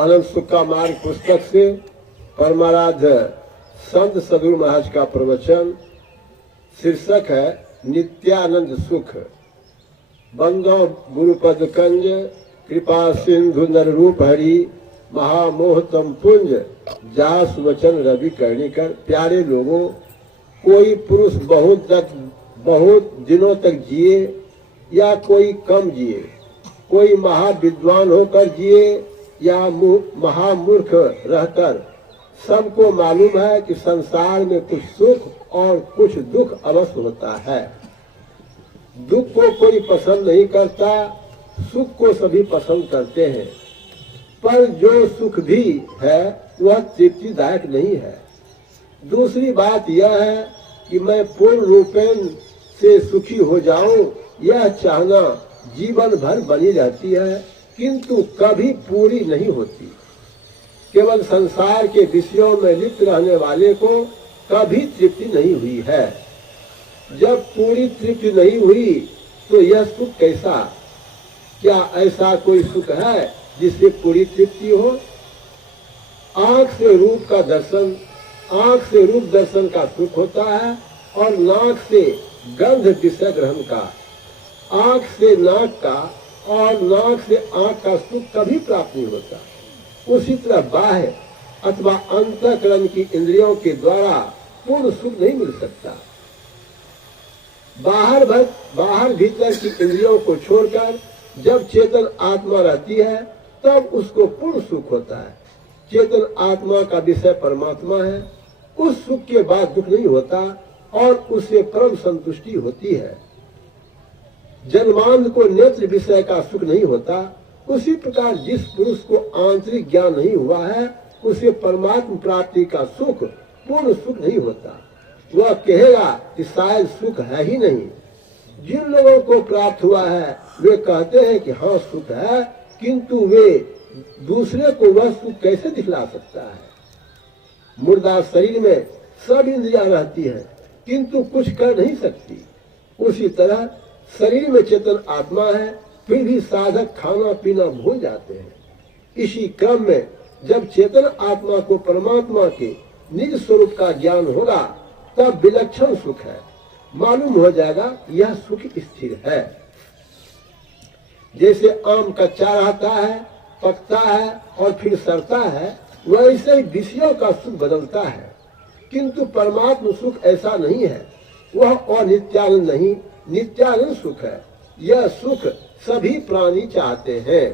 अनंत सुख का मार्ग पुस्तक से परमाराध्य संत सदगुरु महाराज का प्रवचन। शीर्षक है नित्यानंद सुख। बंदो गुरुपद कंज कृपा सिंधु नर रूप हरि महामोहतम पुंज जास वचन रवि कर्णिकर। प्यारे लोगों, कोई पुरुष बहुत दिनों तक जिए या कोई कम जिए, कोई महाविद्वान होकर जिए या महामूर्ख रहकर, सबको मालूम है कि संसार में कुछ सुख और कुछ दुख अवश्य होता है। दुख को कोई पसंद नहीं करता, सुख को सभी पसंद करते हैं, पर जो सुख भी है वह तृप्तिदायक नहीं है। दूसरी बात यह है कि मैं पूर्ण रूपेण से सुखी हो जाऊं, यह चाहना जीवन भर बनी रहती है, किंतु कभी पूरी नहीं होती। केवल संसार के विषयों में लिप्त रहने वाले को कभी तृप्ति नहीं हुई है। जब पूरी तृप्ति नहीं हुई तो यह सुख कैसा? क्या ऐसा कोई सुख है जिससे पूरी तृप्ति हो? आंख से रूप का दर्शन, आंख से रूप दर्शन का सुख होता है और नाक से गंध विषय ग्रहण का, आंख से नाक का और नाक से आंख का सुख कभी प्राप्त नहीं होता। उसी तरह बाह्य अथवा अंतःकरण की इंद्रियों के द्वारा पूर्ण सुख नहीं मिल सकता। बाहर भीतर की इंद्रियों को छोड़कर जब चेतन आत्मा रहती है तब उसको पूर्ण सुख होता है। चेतन आत्मा का विषय परमात्मा है, उस सुख के बाद दुख नहीं होता और उससे परम संतुष्टि होती है। जन्मांध को नेत्र विषय का सुख नहीं होता, उसी प्रकार जिस पुरुष को आंतरिक ज्ञान नहीं हुआ है उसे परमात्मा प्राप्ति का सुख पूर्ण सुख नहीं होता। वह कहेगा कि शायद सुख है ही नहीं। जिन लोगों को प्राप्त हुआ है वे कहते हैं कि हाँ सुख है, किंतु वे दूसरे को वह सुख कैसे दिखला सकता है? मुर्दा शरीर में सब इंद्रियां रहती हैं किंतु कुछ कर नहीं सकती। उसी तरह शरीर में चेतन आत्मा है, फिर भी साधक खाना पीना भूल जाते हैं। इसी क्रम में जब चेतन आत्मा को परमात्मा के निज स्वरूप का ज्ञान होगा तब विलक्षण सुख है। मालूम हो जाएगा यह सुख स्थिर है। जैसे आम कच्चा रहता है, पकता है और फिर सड़ता है, वैसे ही विषयों का सुख बदलता है, किंतु परमात्मा सुख ऐसा नहीं है। वह अनित्यानंद नहीं, नित्यानंद सुख है। यह सुख सभी प्राणी चाहते हैं।